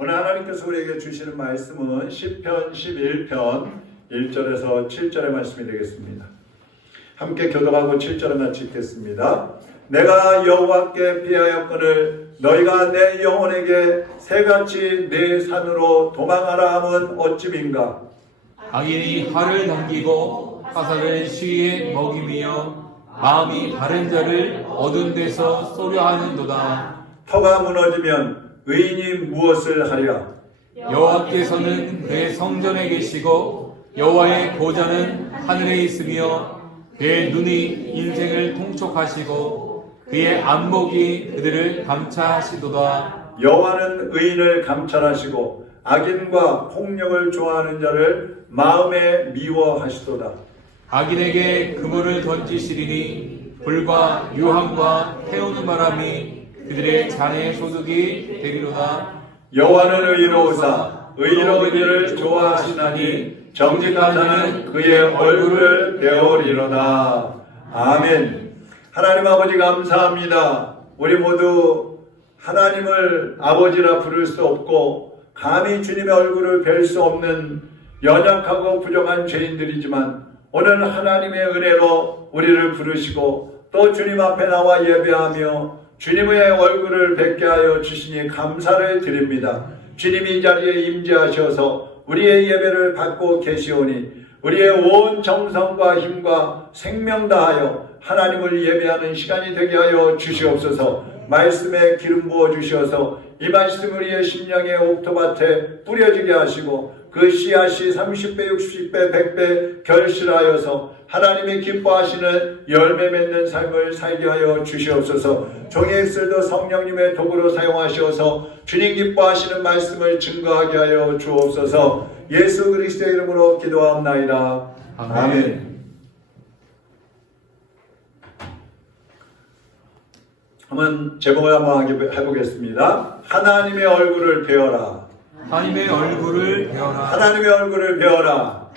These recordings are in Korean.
오늘 하나님께서 우리에게 주시는 말씀은 시편 11편 1절에서 7절의 말씀이 되겠습니다. 함께 교독하고 7절을 같이 읽겠습니다. 내가 여호와께 피하였거늘 너희가 내 영혼에게 새같이 내 산으로 도망하라 함은 어찌민가. 악인이 화를 당기고 화살을 시위에 먹이며 마음이 바른 자를 어두운 데서 쏘려하는도다. 터가 무너지면 의인이 무엇을 하랴. 여호와께서는 그의 성전에 계시고 여호와의 보좌는 하늘에 있으며 그의 눈이 인생을 통촉하시고 그의 안목이 그들을 감찰하시도다. 여호와는 의인을 감찰하시고 악인과 폭력을 좋아하는 자를 마음에 미워하시도다. 악인에게 그물을 던지시리니 불과 유황과 태우는 바람이 그들의 잔의 소득이 되리로다. 여호와는 의로우사 의로우기를 좋아하시나니 정직한 자는 그의 얼굴을 배우리로다. 아멘. 하나님 아버지 감사합니다. 우리 모두 하나님을 아버지라 부를 수 없고 감히 주님의 얼굴을 뵐 수 없는 연약하고 부족한 죄인들이지만 오늘 하나님의 은혜로 우리를 부르시고 또 주님 앞에 나와 예배하며 주님의 얼굴을 뵙게 하여 주시니 감사를 드립니다. 주님이 이 자리에 임재하셔서 우리의 예배를 받고 계시오니 우리의 온 정성과 힘과 생명 다하여 하나님을 예배하는 시간이 되게 하여 주시옵소서. 말씀에 기름 부어 주셔서 이 말씀 우리의 심령의 옥토밭에 뿌려지게 하시고 그 씨앗이 30배, 60배, 100배 결실하여서 하나님이 기뻐하시는 열매 맺는 삶을 살게 하여 주시옵소서. 종의 쓸도 성령님의 도구로 사용하셔서 주님 기뻐하시는 말씀을 증거하게 하여 주옵소서. 예수 그리스도의 이름으로 기도하옵나이다. 아멘. 한번 제목을 한번 해보겠습니다. 하나님의 얼굴을 배워라. 하나님의 얼굴을 배워라. 하나님의 얼굴을 배워라.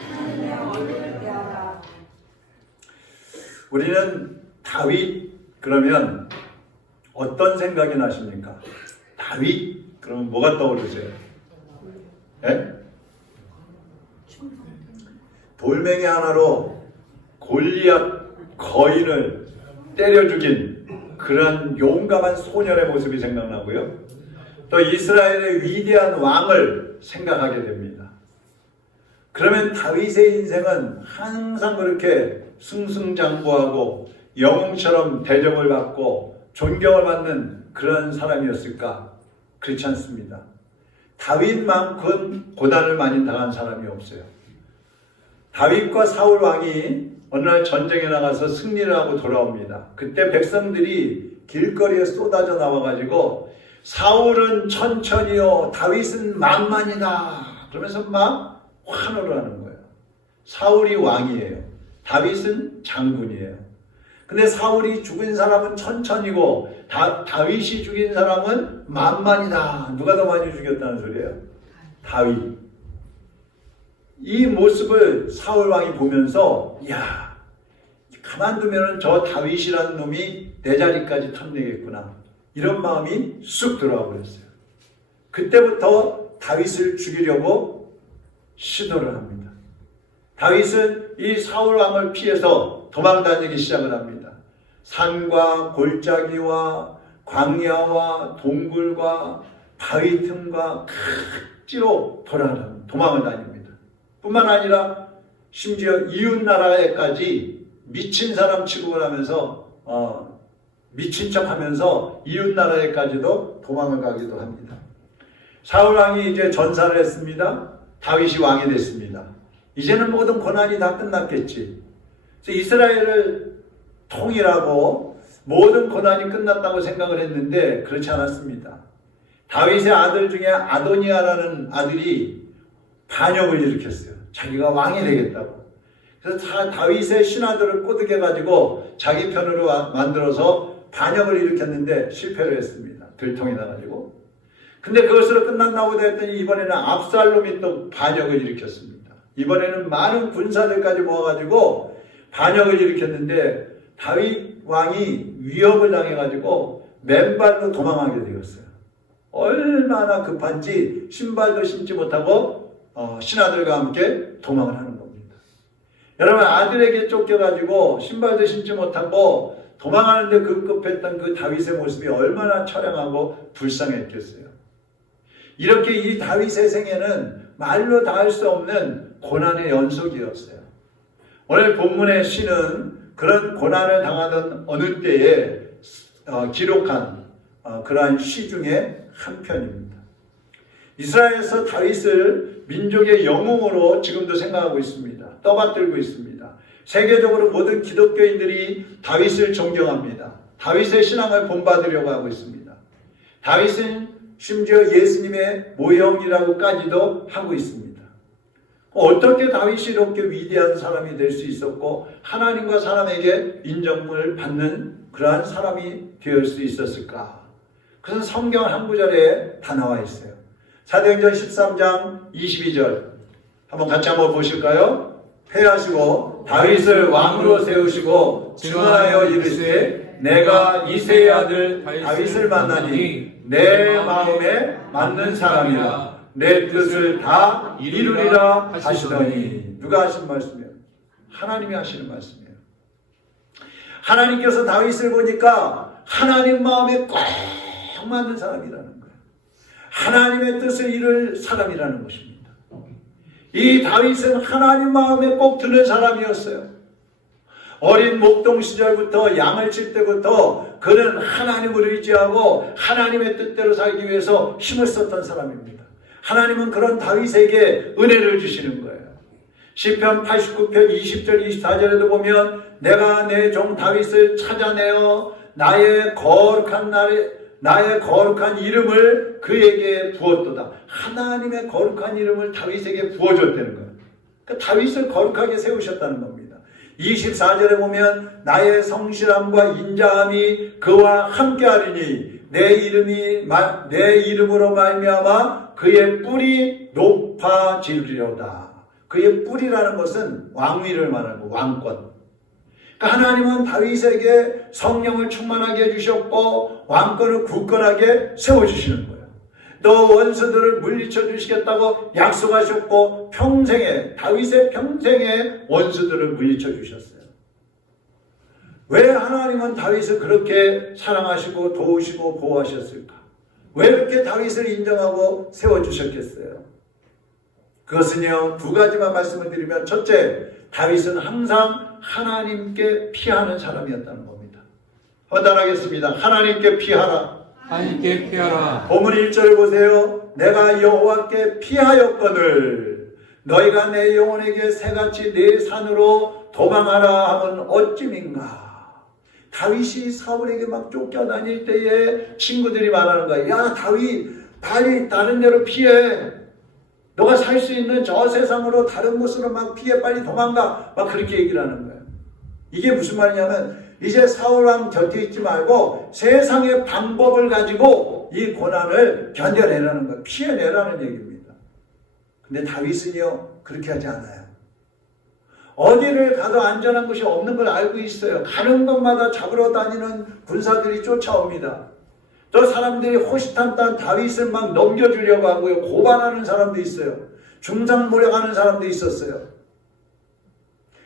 우리는 다윗 그러면 어떤 생각이 나십니까? 다윗 그러면 뭐가 떠오르세요? 예? 돌멩이 하나로 골리앗 거인을 때려 죽인 그런 용감한 소년의 모습이 생각나고요. 또 이스라엘의 위대한 왕을 생각하게 됩니다. 그러면 다윗의 인생은 항상 그렇게 승승장구하고 영웅처럼 대접을 받고 존경을 받는 그런 사람이었을까? 그렇지 않습니다. 다윗만큼 고난을 많이 당한 사람이 없어요. 다윗과 사울 왕이 어느 날 전쟁에 나가서 승리를 하고 돌아옵니다. 그때 백성들이 길거리에 쏟아져 나와가지고 사울은 천천히요 다윗은 만만이다 그러면서 막 환호를 하는 거예요. 사울이 왕이에요. 다윗은 장군이에요. 근데 사울이 죽인 사람은 천천히고 다윗이 죽인 사람은 만만이다. 누가 더 많이 죽였다는 소리예요? 다윗. 이 모습을 사울 왕이 보면서 야 가만두면 저 다윗이라는 놈이 내 자리까지 탐내겠구나. 이런 마음이 쑥 들어와 버렸어요. 그때부터 다윗을 죽이려고 시도를 합니다. 다윗은 이 사울 왕을 피해서 도망다니기 시작을 합니다. 산과 골짜기와 광야와 동굴과 바위 틈과 각지로 도망을 다닙니다. 뿐만 아니라 심지어 이웃 나라에까지 미친 사람 취급을 하면서 미친 척하면서 이웃 나라에까지도 도망을 가기도 합니다. 사울 왕이 이제 전사를 했습니다. 다윗이 왕이 됐습니다. 이제는 모든 고난이 다 끝났겠지. 그래서 이스라엘을 통일하고 모든 고난이 끝났다고 생각을 했는데 그렇지 않았습니다. 다윗의 아들 중에 아도니아라는 아들이 반역을 일으켰어요. 자기가 왕이 되겠다고. 그래서 다윗의 신하들을 꼬드겨가지고 자기 편으로 만들어서 반역을 일으켰는데 실패를 했습니다. 들통이 나가지고. 근데 그것으로 끝났나 보다 했더니 이번에는 압살롬이 또 반역을 일으켰습니다. 이번에는 많은 군사들까지 모아가지고 반역을 일으켰는데 다윗 왕이 위협을 당해가지고 맨발로 도망하게 되었어요. 얼마나 급한지 신발도 신지 못하고 신하들과 함께 도망을 하는 겁니다. 여러분, 아들에게 쫓겨가지고 신발도 신지 못하고 도망하는데 급급했던 그 다윗의 모습이 얼마나 처량하고 불쌍했겠어요. 이렇게 이 다윗의 생애는 말로 다 할 수 없는 고난의 연속이었어요. 오늘 본문의 시는 그런 고난을 당하던 어느 때에 기록한 그러한 시 중에 한 편입니다. 이스라엘에서 다윗을 민족의 영웅으로 지금도 생각하고 있습니다. 떠받들고 있습니다. 세계적으로 모든 기독교인들이 다윗을 존경합니다. 다윗의 신앙을 본받으려고 하고 있습니다. 다윗은 심지어 예수님의 모형이라고까지도 하고 있습니다. 어떻게 다윗이 이렇게 위대한 사람이 될 수 있었고 하나님과 사람에게 인정을 받는 그러한 사람이 될 수 있었을까? 그것은 성경 한 구절에 다 나와 있어요. 사도행전 13장 22절 한번 같이 한번 보실까요? 회하시고 다윗을 왕으로 세우시고 증언하여 이르시되 내가 이새의 아들 다윗을 만나니 내 마음에 맞는 사람이라 내 뜻을 다 이루리라 하시더니. 누가 하신 말씀이에요? 하나님이 하시는 말씀이에요. 하나님께서 다윗을 보니까 하나님 마음에 꼭 맞는 사람이라는 거예요. 하나님의 뜻을 이룰 사람이라는 것입니다. 이 다윗은 하나님 마음에 꼭 드는 사람이었어요. 어린 목동 시절부터 양을 칠 때부터 그는 하나님을 의지하고 하나님의 뜻대로 살기 위해서 힘을 썼던 사람입니다. 하나님은 그런 다윗에게 은혜를 주시는 거예요. 시편 89편 20절 24절에도 보면 내가 내 종 다윗을 찾아내어 나의 거룩한 이름을 그에게 부었도다. 하나님의 거룩한 이름을 다윗에게 부어줬다는 거예요. 그러니까 다윗을 거룩하게 세우셨다는 겁니다. 24절에 보면 나의 성실함과 인자함이 그와 함께하리니 내 이름으로 말미암아 그의 뿔이 높아지리로다. 그의 뿔이라는 것은 왕위를 말하고 왕권. 그러니까 하나님은 다윗에게 성령을 충만하게 해주셨고 왕권을 굳건하게 세워주시는 거예요. 너 원수들을 물리쳐 주시겠다고 약속하셨고 다윗의 평생에 원수들을 물리쳐 주셨어요. 왜 하나님은 다윗을 그렇게 사랑하시고 도우시고 보호하셨을까? 왜 이렇게 다윗을 인정하고 세워주셨겠어요? 그것은요, 두 가지만 말씀을 드리면, 첫째, 다윗은 항상 하나님께 피하는 사람이었다는 겁니다. 헌단하겠습니다. 하나님께 피하라. 하나님께 피하라. 본문 1절을 보세요. 내가 여호와께 피하였거늘 너희가 내 영혼에게 새같이 내 산으로 도망하라 하면 어찌민가. 다윗이 사울에게 막 쫓겨다닐 때에 친구들이 말하는 거야. 야, 다윗 빨리 다른 데로 피해. 너가 살 수 있는 저 세상으로 다른 곳으로 막 피해, 빨리 도망가. 막 그렇게 얘기를 하는 거예요. 이게 무슨 말이냐면 이제 사울왕 곁에 있지 말고 세상의 방법을 가지고 이 고난을 견뎌내라는 거예요. 피해내라는 얘기입니다. 근데 다윗은요, 그렇게 하지 않아요. 어디를 가도 안전한 곳이 없는 걸 알고 있어요. 가는 곳마다 잡으러 다니는 군사들이 쫓아옵니다. 저 사람들이 호시탐탐 다윗을 막 넘겨주려고 하고요. 고발하는 사람도 있어요. 중상모략하는 사람도 있었어요.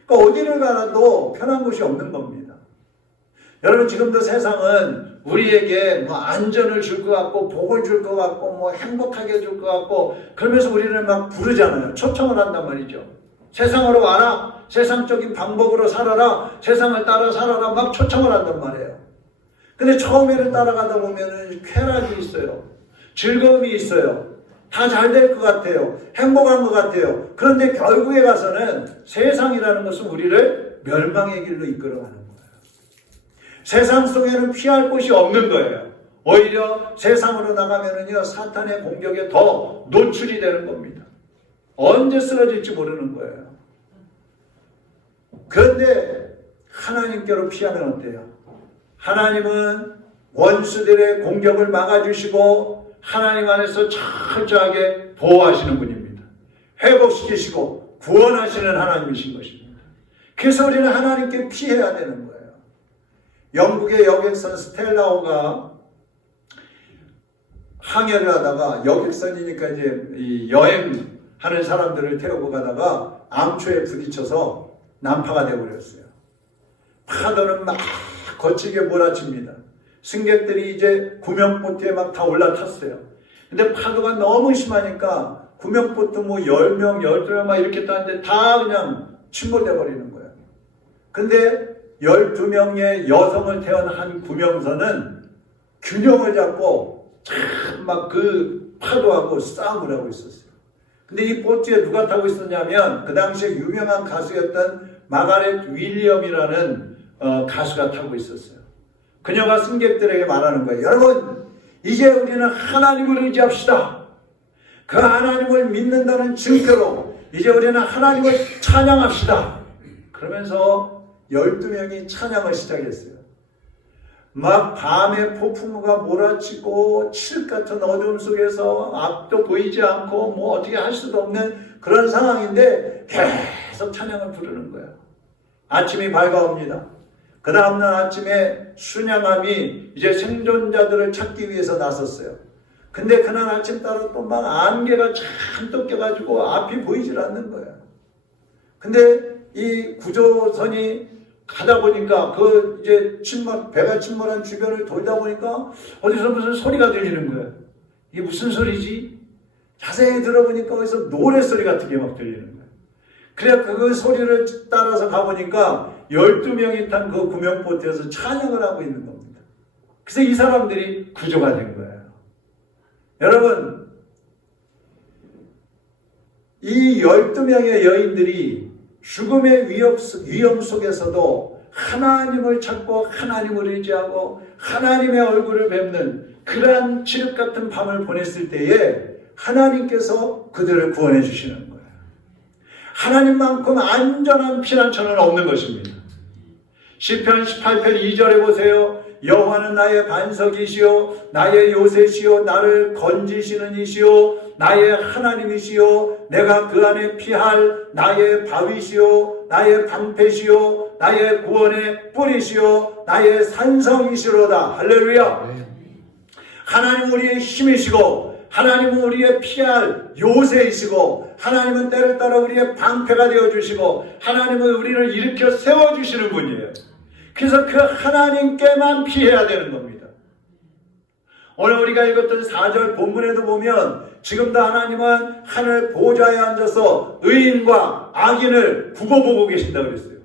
그러니까 어디를 가도 편한 곳이 없는 겁니다. 여러분, 지금도 세상은 우리에게 뭐 안전을 줄 것 같고 복을 줄 것 같고 뭐 행복하게 줄 것 같고 그러면서 우리를 막 부르잖아요. 초청을 한단 말이죠. 세상으로 와라. 세상적인 방법으로 살아라. 세상을 따라 살아라. 막 초청을 한단 말이에요. 근데 처음에는 따라가다 보면은 쾌락이 있어요. 즐거움이 있어요. 다 잘 될 것 같아요. 행복한 것 같아요. 그런데 결국에 가서는 세상이라는 것은 우리를 멸망의 길로 이끌어가는 거예요. 세상 속에는 피할 곳이 없는 거예요. 오히려 세상으로 나가면은요, 사탄의 공격에 더 노출이 되는 겁니다. 언제 쓰러질지 모르는 거예요. 그런데 하나님께로 피하면 어때요? 하나님은 원수들의 공격을 막아주시고 하나님 안에서 철저하게 보호하시는 분입니다. 회복시키시고 구원하시는 하나님이신 것입니다. 그래서 우리는 하나님께 피해야 되는 거예요. 영국의 여객선 스텔라오가 항해를 하다가 여객선이니까 이제 이 여행하는 사람들을 태우고 가다가 암초에 부딪혀서 난파가 되어버렸어요. 파도는 막 거칠게 몰아칩니다. 승객들이 이제 구명보트에 막 다 올라탔어요. 근데 파도가 너무 심하니까 구명보트 뭐 10명, 12명 막 이렇게 타는데 다 그냥 침몰돼 버리는 거예요. 근데 12명의 여성을 태운 한 구명선은 균형을 잡고 참 막 그 파도하고 싸움을 하고 있었어요. 근데 이 보트에 누가 타고 있었냐면 그 당시에 유명한 가수였던 마가렛 윌리엄이라는 가수가 타고 있었어요. 그녀가 승객들에게 말하는 거예요. 여러분, 이제 우리는 하나님을 의지합시다. 그 하나님을 믿는다는 증거로 이제 우리는 하나님을 찬양합시다. 그러면서 12명이 찬양을 시작했어요. 막 밤에 폭풍우가 몰아치고 칠흑 같은 어둠 속에서 앞도 보이지 않고 뭐 어떻게 할 수도 없는 그런 상황인데 계속 찬양을 부르는 거예요. 아침이 밝아옵니다. 그 다음날 아침에 순양함이 이제 생존자들을 찾기 위해서 나섰어요. 근데 그날 아침 따라 또 막 안개가 잔뜩 껴가지고 앞이 보이질 않는 거예요. 근데 이 구조선이 가다 보니까 그 이제 배가 침몰한 주변을 돌다 보니까 어디서 무슨 소리가 들리는 거예요. 이게 무슨 소리지? 자세히 들어보니까 어디서 노랫소리 같은 게 막 들리는 거예요. 그래 그 소리를 따라서 가보니까 12명이 탄 그 구명보트에서 찬양을 하고 있는 겁니다. 그래서 이 사람들이 구조가 된 거예요. 여러분, 이 12명의 여인들이 죽음의 위험 속에서도 하나님을 찾고 하나님을 의지하고 하나님의 얼굴을 뵙는 그러한 칠흑 같은 밤을 보냈을 때에 하나님께서 그들을 구원해 주시는 거예요. 하나님만큼 안전한 피난처는 없는 것입니다. 시편 18편 2절에 보세요. 여호와는 나의 반석이시요 나의 요새시요 나를 건지시는 이시요 나의 하나님이시요 내가 그 안에 피할 나의 바위시요 나의 방패시요 나의 구원의 뿌리시요 나의 산성이시로다. 할렐루야. 하나님은 우리의 힘이시고 하나님은 우리의 피할 요새이시고 하나님은 때를 따라 우리의 방패가 되어주시고 하나님은 우리를 일으켜 세워주시는 분이에요. 그래서 그 하나님께만 피해야 되는 겁니다. 오늘 우리가 읽었던 4절 본문에도 보면 지금도 하나님은 하늘 보좌에 앉아서 의인과 악인을 두고 보고 계신다고 그랬어요.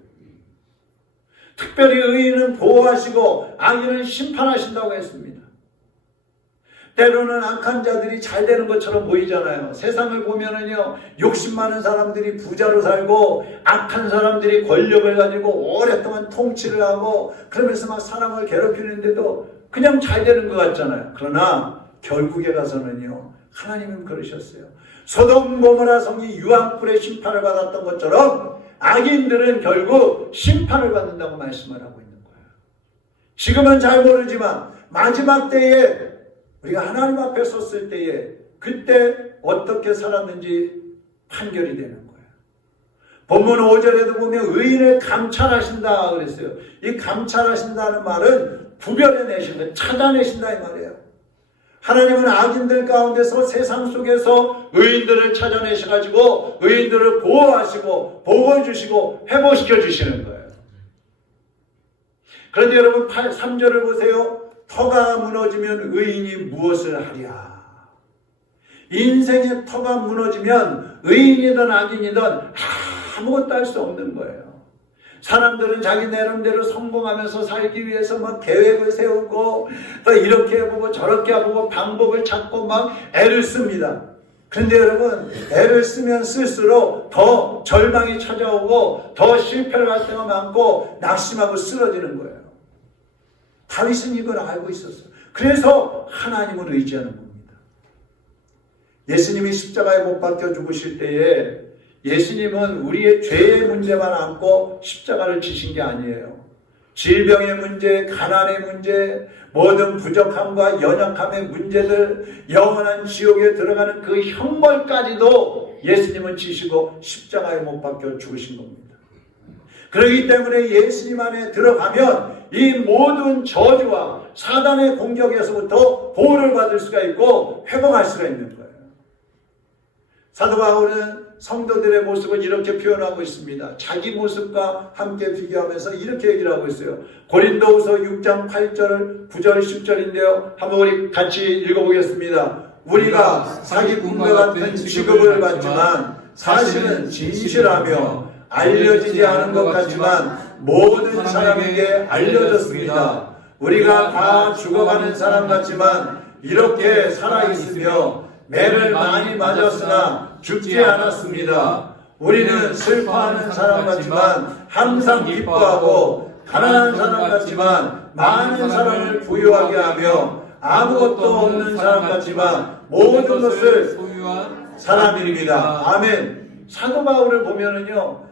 특별히 의인은 보호하시고 악인은 심판하신다고 했습니다. 때로는 악한 자들이 잘 되는 것처럼 보이잖아요. 세상을 보면은요, 욕심 많은 사람들이 부자로 살고 악한 사람들이 권력을 가지고 오랫동안 통치를 하고 그러면서 막 사람을 괴롭히는데도 그냥 잘 되는 것 같잖아요. 그러나 결국에 가서는요, 하나님은 그러셨어요. 소돔 고모라 성이 유황불의 심판을 받았던 것처럼 악인들은 결국 심판을 받는다고 말씀을 하고 있는 거예요. 지금은 잘 모르지만 마지막 때에 우리가 하나님 앞에 섰을 때에 그때 어떻게 살았는지 판결이 되는 거예요. 본문 5절에도 보면 의인을 감찰하신다 그랬어요. 이 감찰하신다는 말은 구별해내신다, 찾아내신다 이 말이에요. 하나님은 악인들 가운데서 세상 속에서 의인들을 찾아내셔가지고 의인들을 보호하시고 보호해주시고 회복시켜 주시는 거예요. 그런데 여러분 3절을 보세요. 터가 무너지면 의인이 무엇을 하랴. 인생의 터가 무너지면 의인이든 악인이든 아무것도 할 수 없는 거예요. 사람들은 자기 나름대로 성공하면서 살기 위해서 막 계획을 세우고 또 이렇게 해보고 저렇게 해보고 방법을 찾고 막 애를 씁니다. 그런데 여러분, 애를 쓰면 쓸수록 더 절망이 찾아오고 더 실패를 할 때가 많고 낙심하고 쓰러지는 거예요. 다윗은 이걸 알고 있었어요. 그래서 하나님을 의지하는 겁니다. 예수님이 십자가에 못 박혀 죽으실 때에 예수님은 우리의 죄의 문제만 안고 십자가를 지신 게 아니에요. 질병의 문제, 가난의 문제, 모든 부족함과 연약함의 문제들, 영원한 지옥에 들어가는 그 형벌까지도 예수님은 지시고 십자가에 못 박혀 죽으신 겁니다. 그렇기 때문에 예수님 안에 들어가면 이 모든 저주와 사단의 공격에서부터 보호를 받을 수가 있고 회복할 수가 있는 거예요. 사도 바울은 성도들의 모습을 이렇게 표현하고 있습니다. 자기 모습과 함께 비교하면서 이렇게 얘기를 하고 있어요. 고린도후서 6장 8절, 9절, 10절인데요. 한번 우리 같이 읽어보겠습니다. 우리가 사기꾼과 같은 취급을 받지만 사실은 진실하며 알려지지 않은 것 같지만 모든 사람에게 알려졌습니다. 우리가 다 죽어가는 사람 같지만 이렇게 살아있으며 매를 많이 맞았으나 죽지 않았습니다. 우리는 슬퍼하는 사람 같지만 항상 기뻐하고 가난한 사람 같지만 많은 사람을 부유하게 하며 아무것도 없는 사람 같지만 모든 것을 소유한 사람입니다. 아멘. 사도 바울을 보면은요,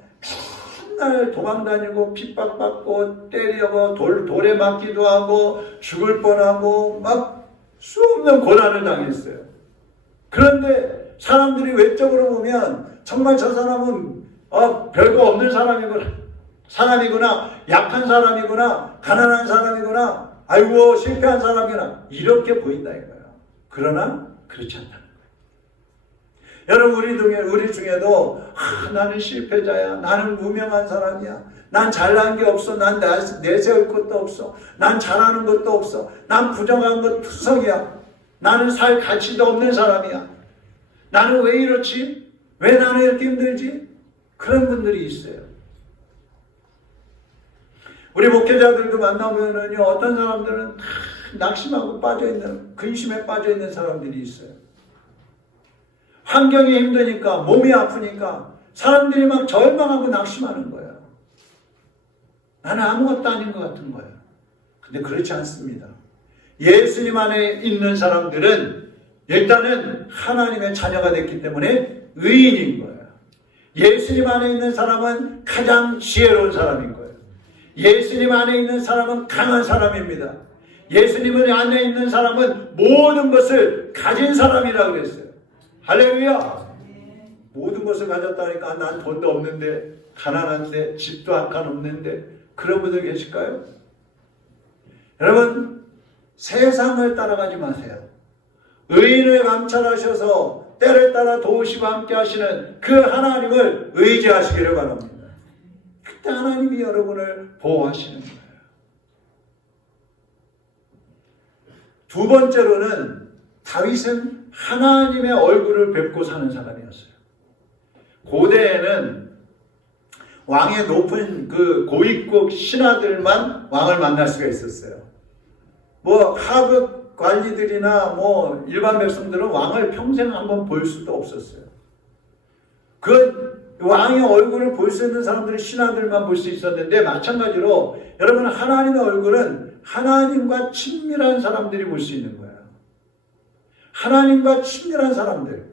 맨날 도망다니고 핍박받고 때리고 돌에 맞기도 하고 죽을 뻔하고 막 수 없는 고난을 당했어요. 그런데 사람들이 외적으로 보면 정말 저 사람은 별거 없는 사람이구나, 약한 사람이구나, 가난한 사람이구나, 아이고 실패한 사람이구나 이렇게 보인다 이거예요. 그러나 그렇지 않다는 거예요. 여러분 우리 중에도 나는 실패자야, 나는 무명한 사람이야, 난 잘난 게 없어, 난 내세울 것도 없어, 난 잘하는 것도 없어, 난 부정한 것 투성이야, 나는 살 가치도 없는 사람이야, 나는 왜 이렇지? 왜 나는 이렇게 힘들지? 그런 분들이 있어요. 우리 목회자들도 만나보면요, 어떤 사람들은 낙심하고 빠져있는, 근심에 빠져있는 사람들이 있어요. 환경이 힘드니까, 몸이 아프니까 사람들이 막 절망하고 낙심하는 거예요. 나는 아무것도 아닌 것 같은 거예요. 근데 그렇지 않습니다. 예수님 안에 있는 사람들은 일단은 하나님의 자녀가 됐기 때문에 의인인 거예요. 예수님 안에 있는 사람은 가장 지혜로운 사람인 거예요. 예수님 안에 있는 사람은 강한 사람입니다. 예수님 안에 있는 사람은 모든 것을 가진 사람이라고 그랬어요. 할렐루야! 모든 것을 가졌다니까 난 돈도 없는데, 가난한데, 집도 한 칸 없는데, 그런 분들 계실까요? 여러분, 세상을 따라가지 마세요. 의인을 감찰하셔서 때를 따라 도우시고 함께 하시는 그 하나님을 의지하시기를 바랍니다. 그때 하나님이 여러분을 보호하시는 거예요. 두 번째로는 다윗은 하나님의 얼굴을 뵙고 사는 사람이었어요. 고대에는 왕의 높은 그 고위급 신하들만 왕을 만날 수가 있었어요. 하급 관리들이나 일반 백성들은 왕을 평생 한번 볼 수도 없었어요. 그 왕의 얼굴을 볼 수 있는 사람들은 신하들만 볼 수 있었는데, 마찬가지로 여러분 하나님의 얼굴은 하나님과 친밀한 사람들이 볼 수 있는 거예요. 하나님과 친밀한 사람들.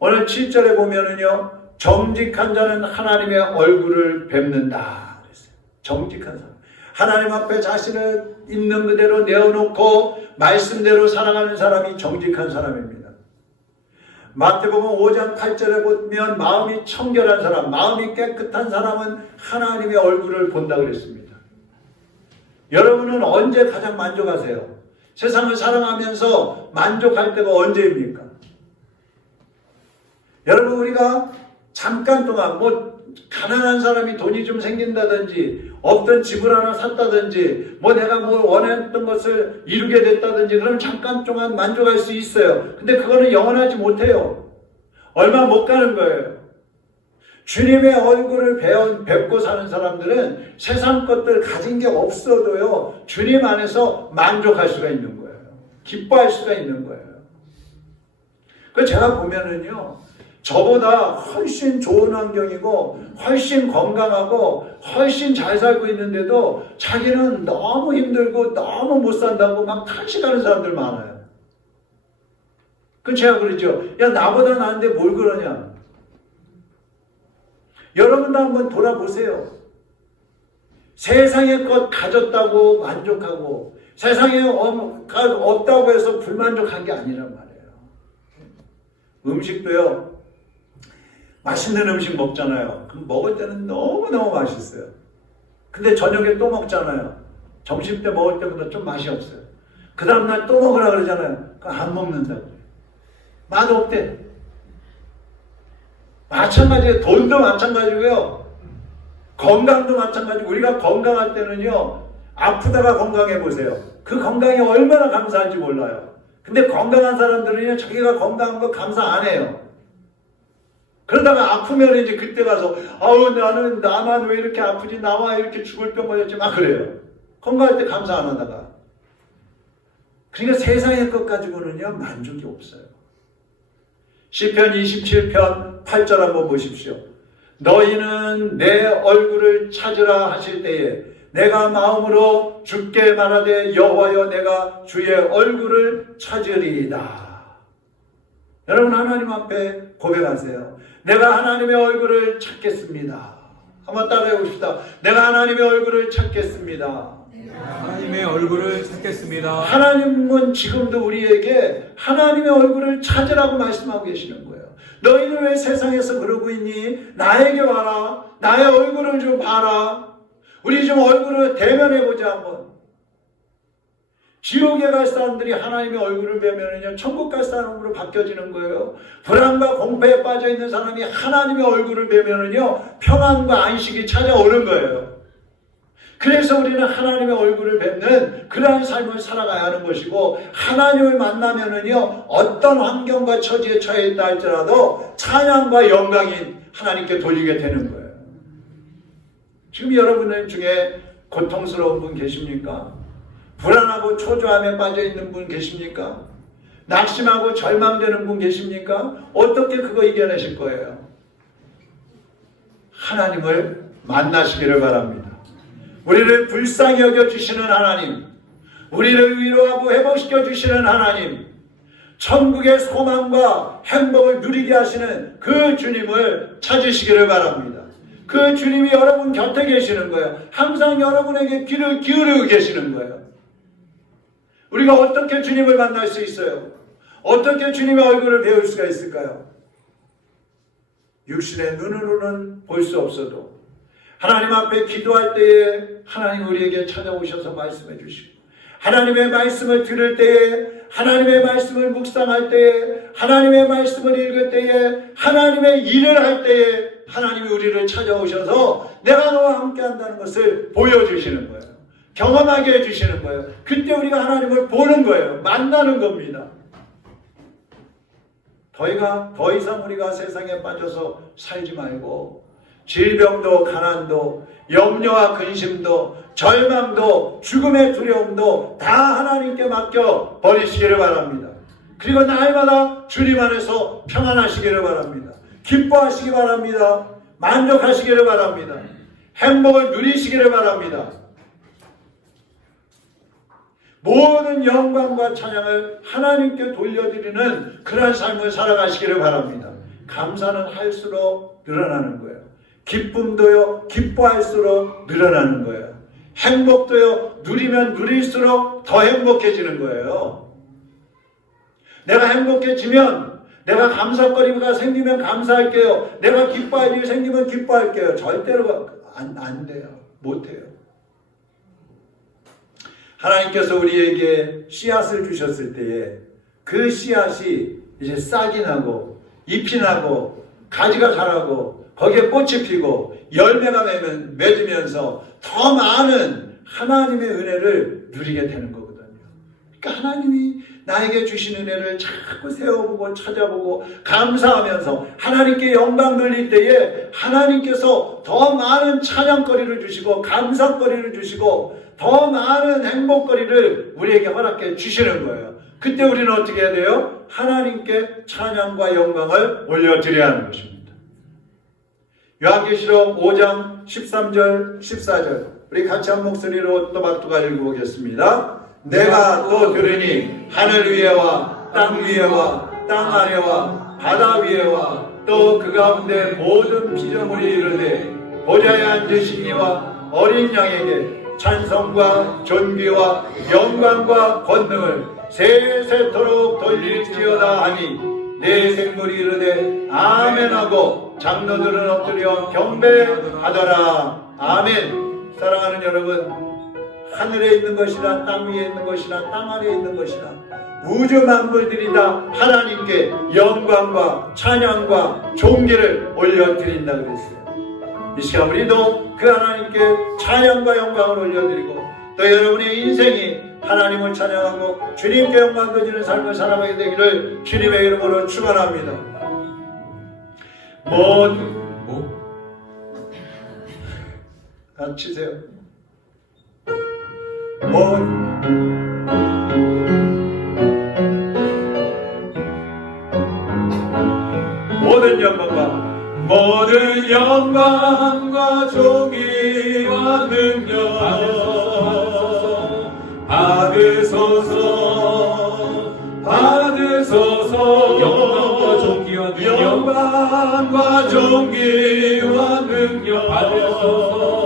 오늘 7절에 보면은요, 정직한 자는 하나님의 얼굴을 뵙는다 그랬어요. 정직한 사람. 하나님 앞에 자신을 있는 그대로 내어놓고 말씀대로 살아가는 사람이 정직한 사람입니다. 마태복음 5장 8절에 보면 마음이 청결한 사람, 마음이 깨끗한 사람은 하나님의 얼굴을 본다 그랬습니다. 여러분은 언제 가장 만족하세요? 세상을 사랑하면서 만족할 때가 언제입니까? 여러분, 우리가 잠깐 동안 가난한 사람이 돈이 좀 생긴다든지, 없던 집을 하나 샀다든지, 내가 원했던 것을 이루게 됐다든지, 그럼 잠깐 동안 만족할 수 있어요. 근데 그거는 영원하지 못해요. 얼마 못 가는 거예요. 주님의 얼굴을 뵙고 사는 사람들은 세상 것들 가진 게 없어도요, 주님 안에서 만족할 수가 있는 거예요. 기뻐할 수가 있는 거예요. 제가 보면은요, 저보다 훨씬 좋은 환경이고 훨씬 건강하고 훨씬 잘 살고 있는데도 자기는 너무 힘들고 너무 못 산다고 막 탄식하는 사람들 많아요. 제가 그러죠. 야, 나보다 나은데 뭘 그러냐. 여러분도 한번 돌아보세요. 세상의 것 가졌다고 만족하고 세상에 없다고 해서 불만족한 게 아니란 말이에요. 음식도요, 맛있는 음식 먹잖아요. 그럼 먹을 때는 너무너무 맛있어요. 근데 저녁에 또 먹잖아요. 점심 때 먹을 때보다 좀 맛이 없어요. 그 다음날 또 먹으라 그러잖아요. 그거 안 먹는다고. 맛없대. 마찬가지예요. 돈도 마찬가지고요. 건강도 마찬가지고, 우리가 건강할 때는요, 아프다가 건강해 보세요. 그 건강이 얼마나 감사한지 몰라요. 근데 건강한 사람들은요, 자기가 건강한 거 감사 안 해요. 그러다가 아프면 이제 그때 가서, 아우, 나만 왜 이렇게 아프지? 나만 이렇게 죽을 병 걸렸지? 막 그래요. 건강할 때 감사 안 하다가. 그러니까 세상의 것 가지고는요, 만족이 없어요. 시편 27편 8절 한번 보십시오. 너희는 내 얼굴을 찾으라 하실 때에 내가 마음으로 주께 말하되 여호와여 내가 주의 얼굴을 찾으리이다. 여러분 하나님 앞에 고백하세요. 내가 하나님의 얼굴을 찾겠습니다. 한번 따라해 봅시다. 내가 하나님의 얼굴을 찾겠습니다. 하나님의 얼굴을 찾겠습니다. 하나님은 지금도 우리에게 하나님의 얼굴을 찾으라고 말씀하고 계시는 거예요. 너희는 왜 세상에서 그러고 있니? 나에게 와라. 나의 얼굴을 좀 봐라. 우리 좀 얼굴을 대면해보자 한번. 지옥에 갈 사람들이 하나님의 얼굴을 뵈면은요, 천국 갈 사람으로 바뀌어지는 거예요. 불안과 공포에 빠져있는 사람이 하나님의 얼굴을 뵈면은요, 평안과 안식이 찾아오는 거예요. 그래서 우리는 하나님의 얼굴을 뵙는 그러한 삶을 살아가야 하는 것이고, 하나님을 만나면은요, 어떤 환경과 처지에 처해 있다 할지라도 찬양과 영광이 하나님께 돌리게 되는 거예요. 지금 여러분 중에 고통스러운 분 계십니까? 불안하고 초조함에 빠져 있는 분 계십니까? 낙심하고 절망되는 분 계십니까? 어떻게 그거 이겨내실 거예요? 하나님을 만나시기를 바랍니다. 우리를 불쌍히 여겨주시는 하나님, 우리를 위로하고 회복시켜 주시는 하나님, 천국의 소망과 행복을 누리게 하시는 그 주님을 찾으시기를 바랍니다. 그 주님이 여러분 곁에 계시는 거예요. 항상 여러분에게 귀를 기울이고 계시는 거예요. 우리가 어떻게 주님을 만날 수 있어요? 어떻게 주님의 얼굴을 배울 수가 있을까요? 육신의 눈으로는 볼 수 없어도 하나님 앞에 기도할 때에 하나님 우리에게 찾아오셔서 말씀해 주시고, 하나님의 말씀을 들을 때에, 하나님의 말씀을 묵상할 때에, 하나님의 말씀을 읽을 때에, 하나님의 일을 할 때에 하나님이 우리를 찾아오셔서 내가 너와 함께 한다는 것을 보여주시는 거예요. 경험하게 해주시는 거예요. 그때 우리가 하나님을 보는 거예요. 만나는 겁니다. 더 이상 우리가 세상에 빠져서 살지 말고 질병도 가난도 염려와 근심도 절망도 죽음의 두려움도 다 하나님께 맡겨 버리시기를 바랍니다. 그리고 날마다 주님 안에서 평안하시기를 바랍니다. 기뻐하시기 바랍니다. 만족하시기를 바랍니다. 행복을 누리시기를 바랍니다. 모든 영광과 찬양을 하나님께 돌려드리는 그런 삶을 살아가시기를 바랍니다. 감사는 할수록 늘어나는 거예요. 기쁨도요, 기뻐할수록 늘어나는 거예요. 행복도요, 누리면 누릴수록 더 행복해지는 거예요. 내가 행복해지면, 내가 감사거리가 생기면 감사할게요. 내가 기뻐할 일이 생기면 기뻐할게요. 절대로 안 돼요. 못해요. 하나님께서 우리에게 씨앗을 주셨을 때에 그 씨앗이 이제 싹이 나고 잎이 나고 가지가 자라고 거기에 꽃이 피고 열매가 맺으면서 더 많은 하나님의 은혜를 누리게 되는 거거든요. 그러니까 하나님이 나에게 주신 은혜를 자꾸 세워보고 찾아보고 감사하면서 하나님께 영광 돌릴 때에 하나님께서 더 많은 찬양거리를 주시고 감사거리를 주시고 더 많은 행복거리를 우리에게 허락해 주시는 거예요. 그때 우리는 어떻게 해야 돼요? 하나님께 찬양과 영광을 올려드려야 하는 것입니다. 요한계시록 5장 13절 14절 우리 같이 한 목소리로 또박또박 읽어보겠습니다. 내가 또 들으니 하늘 위에와 땅 위에와 땅 아래와 바다 위에와 또 그 가운데 모든 피조물이 이르되 보좌에 앉으신 이와 어린 양에게 찬송과 존귀와 영광과 권능을 세세토록 돌릴지어다 하니 내 생물이 이르되 아멘하고 장로들은 엎드려 경배하더라. 아멘. 사랑하는 여러분, 하늘에 있는 것이나 땅 위에 있는 것이나 땅 아래에 있는 것이나 우주 만물들이 다 하나님께 영광과 찬양과 존귀를 올려드린다 그랬어요. 이 시간 우리도 그 하나님께 찬양과 영광을 올려드리고 또 여러분의 인생이 하나님을 찬양하고 주님께 영광 드리는 삶을 살아가게 되기를 주님의 이름으로 축원합니다. 같이 치세요. 모든 영광과 존귀와 능력 받으소서 영광과 존귀와 능력 받으소서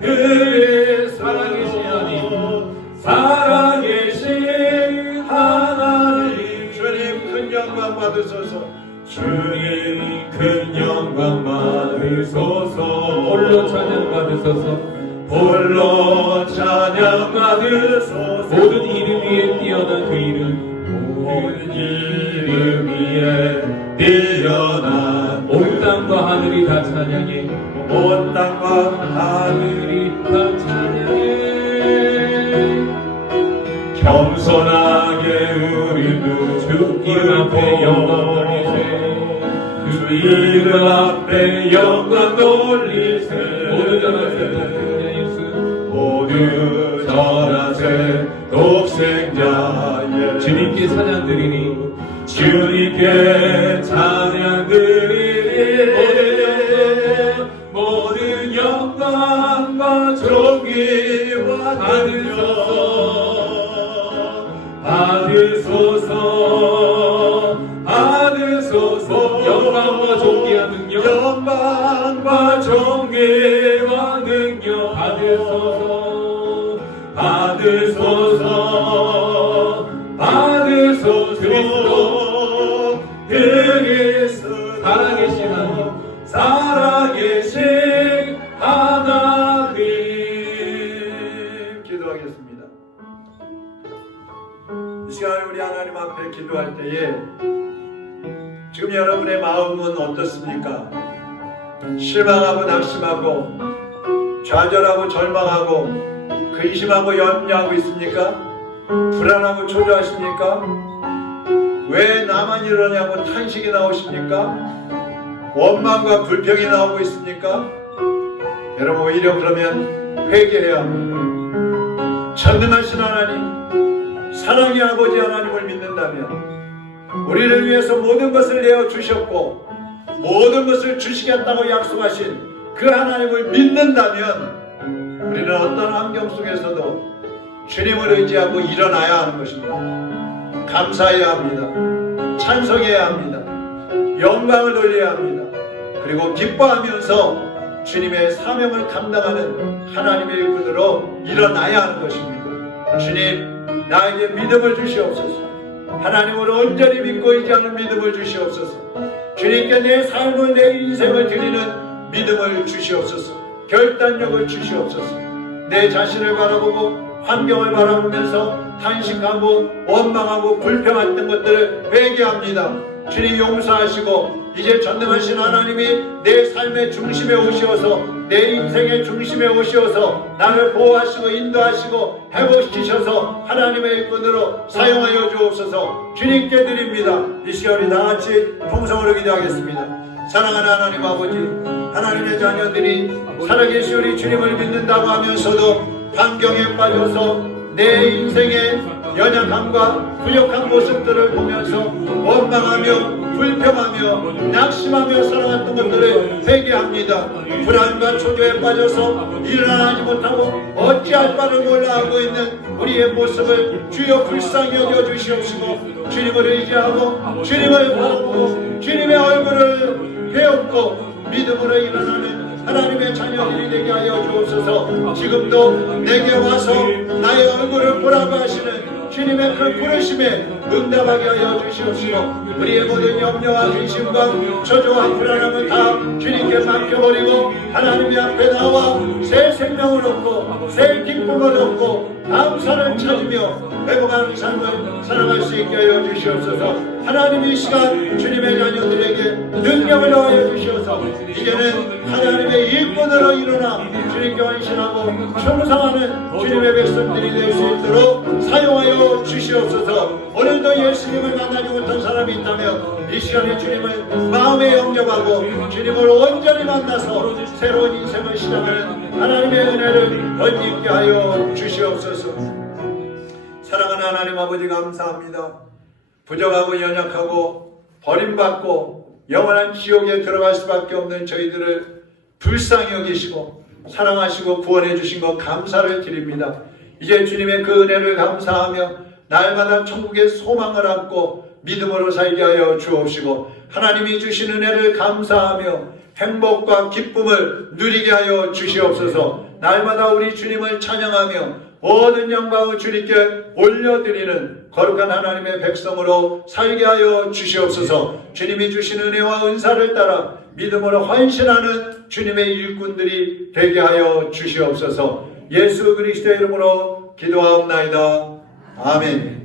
그의 살아계신 하나님 주님 큰 영광 받으소서 주님 큰 영광 받으소서 홀로 찬양 받으소서 홀로 찬양 받으소서 모든 이름 위에 뛰어난 그 이름 모든 이름 위에 뛰어난 온 땅과 하늘이 다 찬양해 온 땅과 하늘이 다 찬양해 겸손하게 우리도 주 이름 앞에 영광 돌리세 주 이름 앞에 영광 돌리세 모두 전하세 독생자 예수 주님께 찬양 드리니 주님께 찬양 드리니 모든 영광과 존귀와 받으소서 영광과 존귀와 능력 영광과 존귀와 능력 받으소서 그리스도 살아계신 하나님 기도하겠습니다. 이 시간에 우리 하나님 앞에 기도할 때에 지금 여러분의 마음은 어떻습니까? 실망하고 낙심하고 좌절하고 절망하고 근심하고 염려하고 있습니까? 불안하고 초조하십니까? 왜 나만 이러냐고 탄식이 나오십니까? 원망과 불평이 나오고 있습니까? 여러분 오히려 그러면 회개해야 합니다. 전능하신 하나님, 사랑의 아버지 하나님을 믿는다면 우리를 위해서 모든 것을 내어주셨고 모든 것을 주시겠다고 약속하신 그 하나님을 믿는다면 우리는 어떤 환경 속에서도 주님을 의지하고 일어나야 하는 것입니다. 감사해야 합니다. 찬송해야 합니다. 영광을 돌려야 합니다. 그리고 기뻐하면서 주님의 사명을 감당하는 하나님의 일꾼으로 일어나야 하는 것입니다. 주님, 나에게 믿음을 주시옵소서. 하나님을 온전히 믿고 의지하는 믿음을 주시옵소서. 주님께 내 삶을 내 인생을 드리는 믿음을 주시옵소서. 결단력을 주시옵소서. 내 자신을 바라보고 환경을 바라보면서 탄식하고 원망하고 불평했던 것들을 회개합니다. 주님 용서하시고 이제 전능하신 하나님이 내 삶의 중심에 오시어서 내 인생의 중심에 오시어서 나를 보호하시고 인도하시고 회복시키셔서 하나님의 일꾼으로 사용하여 주옵소서. 주님께 드립니다. 이 시간 우리 다같이 통성으로 기도하겠습니다. 사랑하는 하나님 아버지, 하나님의 자녀들이 살아계신 우리 주님을 믿는다고 하면서도 환경에 빠져서 내 인생의 연약함과 부족한 모습들을 보면서 원망하며 불평하며 낙심하며 살아갔던 것들을 회개합니다. 불안과 초조에 빠져서 일어나지 못하고 어찌할 바를 몰라 하고 있는 우리의 모습을 주여 불쌍히 여겨주시옵시고 주님을 의지하고 주님을 바라보고 주님의 얼굴을 배웠고 믿음으로 일어나는 하나님의 자녀들이 되게 하여 주옵소서. 지금도 내게 와서 나의 얼굴을 보라고 하시는 주님의 그 부르심에 응답하게 하여 주시옵시고 우리의 모든 염려와 근심과 초조와 불안함을 다 주님께 맡겨버리고 하나님의 앞에 나와 새 생명을 얻고 새 기쁨을 얻고 감사를 찾으며 회복하는 삶을 살아갈 수 있게 하여 주시옵소서. 하나님 이 시간 주님의 자녀들에게 능력을 더하여 주시옵소서. 이제는 하나님의 일꾼으로 일어나 주님께 헌신하고 충성하는 주님의 백성들이 될 수 있도록 사용하여 주시옵소서. 오늘도 예수님을 만나지 못한 사람이 있다면 이 시간에 주님을 마음에 영접하고 주님을 온전히 만나서 새로운 인생을 시작하는 하나님의 은혜를 덧입게 하여 주시옵소서. 사랑하는 하나님 아버지 감사합니다. 부족하고 연약하고 버림받고 영원한 지옥에 들어갈 수밖에 없는 저희들을 불쌍히 여기시고 사랑하시고 구원해 주신 것 감사를 드립니다. 이제 주님의 그 은혜를 감사하며 날마다 천국의 소망을 안고 믿음으로 살게 하여 주옵시고 하나님이 주신 은혜를 감사하며 행복과 기쁨을 누리게 하여 주시옵소서. 날마다 우리 주님을 찬양하며 모든 영광을 주님께 올려드리는 거룩한 하나님의 백성으로 살게 하여 주시옵소서. 주님이 주신 은혜와 은사를 따라 믿음으로 헌신하는 주님의 일꾼들이 되게 하여 주시옵소서. 예수 그리스도의 이름으로 기도하옵나이다. 아멘.